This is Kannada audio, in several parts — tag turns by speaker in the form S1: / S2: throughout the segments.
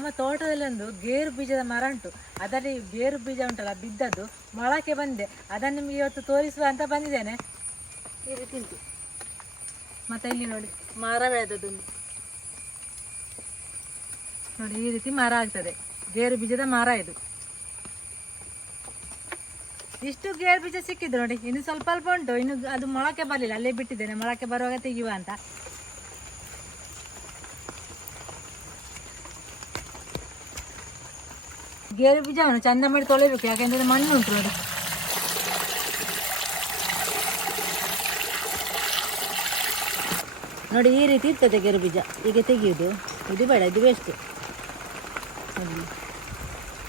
S1: ನಮ್ಮ ತೋಟದಲ್ಲಿ ಒಂದು ಗೇರು ಬೀಜದ ಮರ ಉಂಟು. ಅದರಲ್ಲಿ ಗೇರು ಬೀಜ ಉಂಟಲ್ಲ, ಬಿದ್ದದ್ದು ಮೊಳಕೆ ಬಂದೆ. ಅದನ್ನು ನಿಮಗೆ ಇವತ್ತು ತೋರಿಸುವ ಅಂತ ಬಂದಿದ್ದೇನೆ. ಮತ್ತೆ ಇಲ್ಲಿ ನೋಡಿ, ಮರ ಬೆಳೆದದ್ದೊಂದು. ನೋಡಿ, ಈ ರೀತಿ ಮರ ಆಗ್ತದೆ. ಗೇರು ಬೀಜದ ಮರ ಇದು. ಇಷ್ಟು ಗೇರು ಬೀಜ ಸಿಕ್ಕಿದ್ರು ನೋಡಿ, ಇನ್ನು ಸ್ವಲ್ಪ ಅಲ್ಪ ಉಂಟು. ಇನ್ನು ಅದು ಮೊಳಕೆ ಬರಲಿಲ್ಲ, ಅಲ್ಲೇ ಬಿಟ್ಟಿದ್ದೇನೆ. ಮೊಳಕೆ ಬರುವಾಗ ತೆಗೆಯುವ ಅಂತ. ಗೇರು ಬೀಜವನ್ನು ಚಂದ ಮಾಡಿ ತೊಳಿಬೇಕು ಯಾಕೆಂದ್ರೆ ಮಣ್ಣು ಉಂಟು ನೋಡಿ. ನೋಡಿ, ಈ ರೀತಿ ಇರ್ತದೆ ಗೇರು ಬೀಜ. ಈಗ ತೆಗೆಯುವುದು ಇದು ಬೇಡ, ಇದು ವೇಸ್ಟ್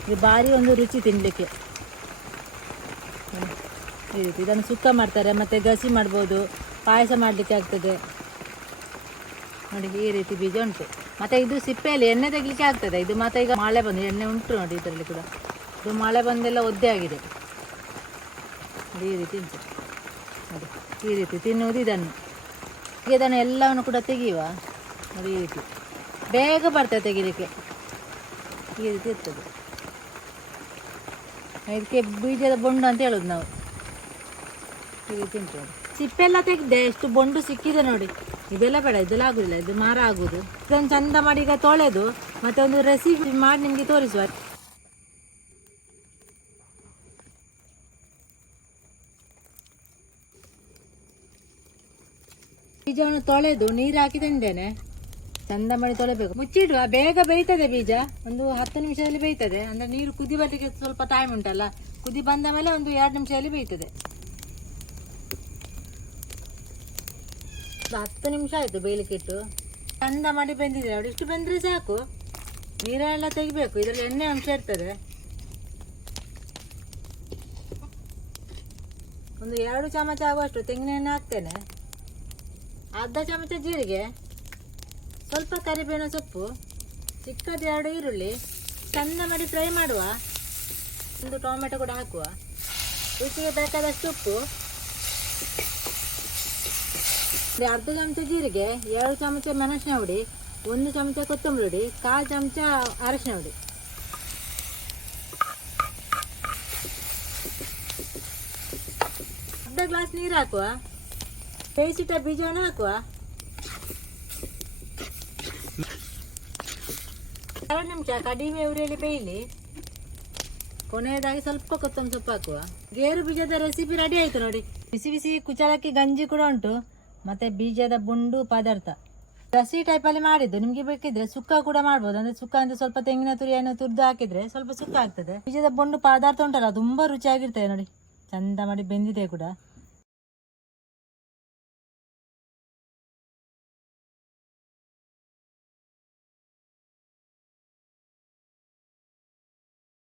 S1: ಇದು ಭಾರಿ ಒಂದು ರುಚಿ ತಿನ್ನಲಿಕ್ಕೆ ಈ ರೀತಿ ಇದನ್ನು ಸುಕ್ಕ ಮಾಡ್ತಾರೆ, ಮತ್ತು ಗಸಿ ಮಾಡ್ಬೋದು, ಪಾಯಸ ಮಾಡಲಿಕ್ಕೆ ಆಗ್ತದೆ. ನೋಡಿ ಈ ರೀತಿ ಬೀಜ ಉಂಟು. ಮತ್ತೆ ಇದು ಸಿಪ್ಪೆಯಲ್ಲಿ ಎಣ್ಣೆ ತೆಗಿಲಿಕ್ಕೆ ಆಗ್ತದೆ. ಇದು ಮತ್ತೆ ಈಗ ಮಳೆ ಬಂದು ಎಣ್ಣೆ ಉಂಟು ನೋಡಿ ಇದರಲ್ಲಿ ಕೂಡ. ಇದು ಮಳೆ ಬಂದೆಲ್ಲ ಒದ್ದೆ ಆಗಿದೆ. ನೋಡಿ ಈ ರೀತಿ ಉಂಟು. ನೋಡಿ, ಈ ರೀತಿ ತಿನ್ನುವುದು ಇದನ್ನು. ಈಗ ಇದನ್ನು ಎಲ್ಲವನ್ನು ಕೂಡ ತೆಗೆಯುವ. ನೋಡಿ ಈ ರೀತಿ. ಬೇಗ ಬರ್ತದೆ ತೆಗಿಲಿಕ್ಕೆ. ಈ ರೀತಿ ಇರ್ತದೆ. ಇದಕ್ಕೆ ಬೀಜದ ಬೊಂಡು ಅಂತ ಹೇಳೋದು ನಾವು. ಈ ರೀತಿ ಉಂಟು. ಸಿಪ್ಪೆಲ್ಲ ತೆಗ್ದೆ ಎಷ್ಟು ಬೊಂಡು ಸಿಕ್ಕಿದೆ ನೋಡಿ. ಇದೆಲ್ಲ ಬೇಡ, ಇದೆಲ್ಲ ಆಗುದಿಲ್ಲ, ಇದು ಮಾರ ಆಗುದು ಇದೊಂದು ಚಂದ ಮಾಡಿ ಈಗ ತೊಳೆದು ಮತ್ತೆ ಒಂದು ರೆಸಿಪಿ ಮಾಡಿ ನಿಮಗೆ ತೋರಿಸುವ. ಬೀಜವನ್ನು ತೊಳೆದು ನೀರು ಹಾಕಿ ತಂದೇನೆ. ಚಂದ ಮಾಡಿ ತೊಳೆಬೇಕು. ಮುಚ್ಚಿಡುವ, ಬೇಗ ಬೇಯ್ತದೆ ಬೀಜ. ಒಂದು ಹತ್ತು ನಿಮಿಷದಲ್ಲಿ ಬೇಯ್ತದೆ. ಅಂದ್ರೆ ನೀರು ಕುದಿ ಬರ್ಲಿಕ್ಕೆ ಸ್ವಲ್ಪ ಟೈಮ್ ಉಂಟಲ್ಲ. ಕುದಿ ಬಂದ ಮೇಲೆ ಒಂದು ಎರಡು ನಿಮಿಷದಲ್ಲಿ ಬೇಯ್ತದೆ. ಹತ್ತು ನಿಮಿಷ ಆಯ್ತು ಬೇಯಲಿಕ್ಕೆ ಇಟ್ಟು. ಚಂದ ಮಾಡಿ ಬೆಂದಿದೆ ನೋಡಿ ಇಷ್ಟು ಬೆಂದರೆ ಸಾಕು. ನೀರೆಲ್ಲ ತೆಗಿಬೇಕು. ಇದರಲ್ಲಿ ಎಣ್ಣೆ ಅಂಶ ಇರ್ತದೆ. ಒಂದು ಎರಡು ಚಮಚ ಆಗುವಷ್ಟು ತೆಂಗಿನ ಎಣ್ಣೆ ಹಾಕ್ತೇನೆ. ಅರ್ಧ ಚಮಚ ಜೀರಿಗೆ, ಸ್ವಲ್ಪ ಕರಿಬೇವಿನ ಸೊಪ್ಪು ಚಿಕ್ಕದು ಎರಡು ಈರುಳ್ಳಿ. ಚಂದ ಮಾಡಿ ಫ್ರೈ ಮಾಡುವ. ಒಂದು ಟೊಮೆಟೊ ಕೂಡ ಹಾಕುವ. ರುಚಿಗೆ ಬೇಕಾದಷ್ಟು ಉಪ್ಪು. ಒಂದು ಅರ್ಧ ಚಮಚ ಜೀರಿಗೆ, ಎರಡು ಚಮಚ ಮೆಣಸಿನ ಹುಡಿ, ಒಂದು ಚಮಚ ಕೊತ್ತಂಬರಿ ಹುಡಿ, ಕಾಲು ಚಮಚ ಅರಶಿನ ಹುಡಿ. ಅರ್ಧ ಗ್ಲಾಸ್ ನೀರು ಹಾಕುವ. ಬೇಯಿಸಿಟ್ಟ ಬೀಜವನ್ನು ಹಾಕುವ. ಎರಡು ನಿಮಿಷ ಕಡಿಮೆ ಉರಿಯಲ್ಲಿ ಬೇಯಲಿ. ಕೊನೆಯದಾಗಿ ಸ್ವಲ್ಪ ಕೊತ್ತಂಬರಿ ಸೊಪ್ಪು ಹಾಕುವ. ಗೇರು ಬೀಜದ ರೆಸಿಪಿ ರೆಡಿ ಆಯ್ತು ನೋಡಿ. ಬಿಸಿ ಬಿಸಿ ಕುಚಲಕ್ಕಿ ಗಂಜಿ ಕೂಡ ಉಂಟು. ಮತ್ತೆ ಬೀಜದ ಬುಂಡು ಪದಾರ್ಥ. ರಸಿ ಟೈಪಲ್ಲಿ ಮಾಡಿದ್ದು. ನಿಮ್ಗೆ ಬೇಕಿದ್ರೆ ಸುಕ್ಕ ಕೂಡ ಮಾಡ್ಬೋದು. ಅಂದ್ರೆ ಸುಕ್ಕ ಅಂದ್ರೆ ಸ್ವಲ್ಪ ತೆಂಗಿನ ತುರಿಯನ್ನು ತುರಿದು ಹಾಕಿದ್ರೆ ಸ್ವಲ್ಪ ಸುಕ್ಕ ಆಗ್ತದೆ. ಬೀಜದ ಬುಂಡು ಪದಾರ್ಥ ಉಂಟಲ್ಲ ತುಂಬಾ ರುಚಿಯಾಗಿರ್ತದೆ ನೋಡಿ. ಚಂದ ಮಾಡಿ ಬೆಂದಿದೆ ಕೂಡ.